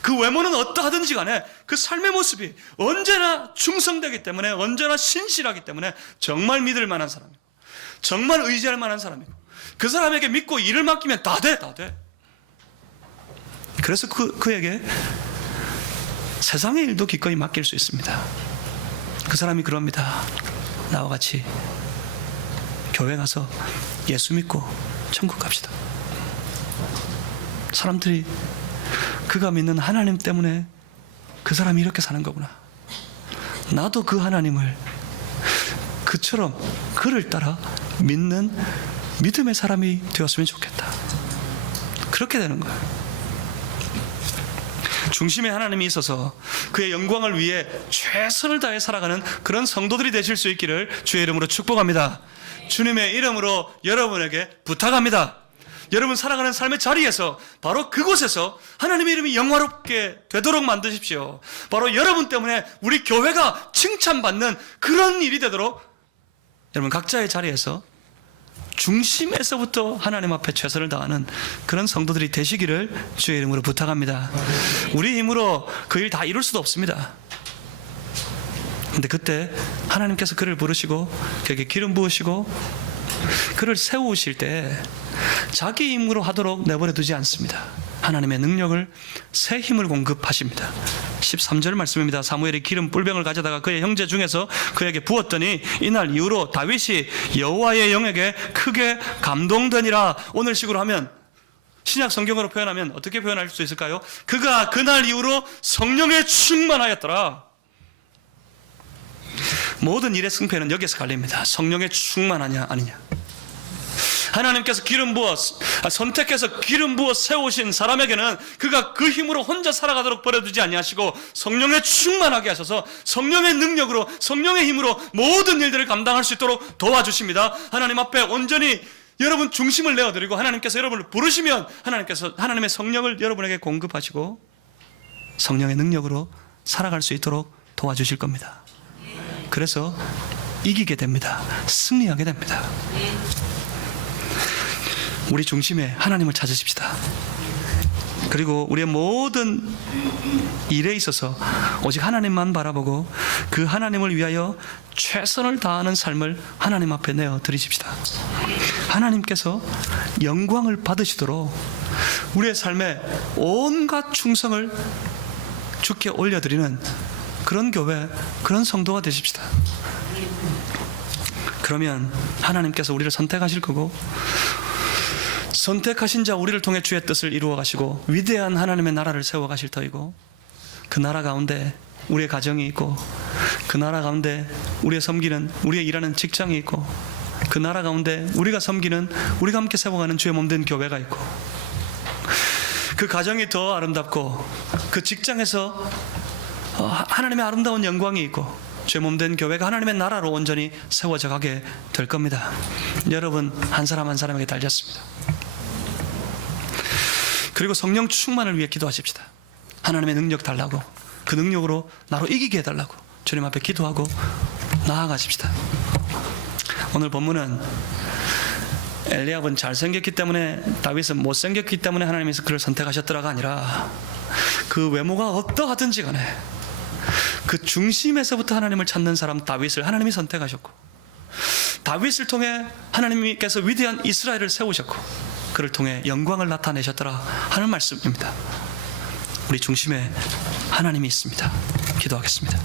그 외모는 어떠하든지 간에 그 삶의 모습이 언제나 충성되기 때문에, 언제나 신실하기 때문에 정말 믿을 만한 사람이고 정말 의지할 만한 사람이고 그 사람에게 믿고 일을 맡기면 다 돼. 그래서 그에게 세상의 일도 기꺼이 맡길 수 있습니다. 그 사람이 그럽니다. 나와 같이 교회 가서 예수 믿고 천국 갑시다. 사람들이 그가 믿는 하나님 때문에 그 사람이 이렇게 사는 거구나. 나도 그 하나님을 그처럼 그를 따라 믿는 믿음의 사람이 되었으면 좋겠다. 그렇게 되는 거예요. 중심에 하나님이 있어서 그의 영광을 위해 최선을 다해 살아가는 그런 성도들이 되실 수 있기를 주의 이름으로 축복합니다. 주님의 이름으로 여러분에게 부탁합니다. 여러분 살아가는 삶의 자리에서 바로 그곳에서 하나님의 이름이 영화롭게 되도록 만드십시오. 바로 여러분 때문에 우리 교회가 칭찬받는 그런 일이 되도록 여러분 각자의 자리에서 중심에서부터 하나님 앞에 최선을 다하는 그런 성도들이 되시기를 주의 이름으로 부탁합니다. 우리 힘으로 그 일 다 이룰 수도 없습니다. 근데 그때 하나님께서 그를 부르시고 그에게 기름 부으시고 그를 세우실 때 자기 힘으로 하도록 내버려 두지 않습니다. 하나님의 능력을 새 힘을 공급하십니다. 13절 말씀입니다. 사무엘이 기름 뿔병을 가져다가 그의 형제 중에서 그에게 부었더니 이날 이후로 다윗이 여호와의 영에게 크게 감동되니라. 오늘 식으로 하면, 신약 성경으로 표현하면 어떻게 표현할 수 있을까요? 그가 그날 이후로 성령에 충만하였더라. 모든 일의 승패는 여기에서 갈립니다. 성령에 충만하냐 아니냐. 하나님께서 선택해서 기름 부어 세우신 사람에게는 그가 그 힘으로 혼자 살아가도록 버려두지 아니하시고 성령에 충만하게 하셔서 성령의 능력으로, 성령의 힘으로 모든 일들을 감당할 수 있도록 도와주십니다. 하나님 앞에 온전히 여러분 중심을 내어드리고 하나님께서 여러분을 부르시면 하나님께서 하나님의 성령을 여러분에게 공급하시고 성령의 능력으로 살아갈 수 있도록 도와주실 겁니다. 그래서 이기게 됩니다. 승리하게 됩니다. 우리 중심에 하나님을 찾으십시다. 그리고 우리의 모든 일에 있어서 오직 하나님만 바라보고 그 하나님을 위하여 최선을 다하는 삶을 하나님 앞에 내어 드리십시다. 하나님께서 영광을 받으시도록 우리의 삶에 온갖 충성을 주께 올려드리는 그런 교회, 그런 성도가 되십시다. 그러면 하나님께서 우리를 선택하실 거고, 선택하신 자 우리를 통해 주의 뜻을 이루어 가시고 위대한 하나님의 나라를 세워 가실 터이고, 그 나라 가운데 우리의 가정이 있고, 그 나라 가운데 우리의 섬기는, 우리의 일하는 직장이 있고, 그 나라 가운데 우리가 섬기는, 우리가 함께 세워가는 주의 몸된 교회가 있고, 그 가정이 더 아름답고 그 직장에서 하나님의 아름다운 영광이 있고 주의 몸된 교회가 하나님의 나라로 온전히 세워져 가게 될 겁니다. 여러분 한 사람 한 사람에게 달렸습니다. 그리고 성령 충만을 위해 기도하십시다. 하나님의 능력 달라고, 그 능력으로 나로 이기게 해달라고 주님 앞에 기도하고 나아가십시다. 오늘 본문은 엘리압은 잘생겼기 때문에, 다윗은 못생겼기 때문에 하나님께서 그를 선택하셨더라가 아니라 그 외모가 어떠하든지 간에 그 중심에서부터 하나님을 찾는 사람 다윗을 하나님이 선택하셨고, 다윗을 통해 하나님께서 위대한 이스라엘을 세우셨고 그를 통해 영광을 나타내셨더라 하는 말씀입니다. 우리 중심에 하나님이 있습니다. 기도하겠습니다.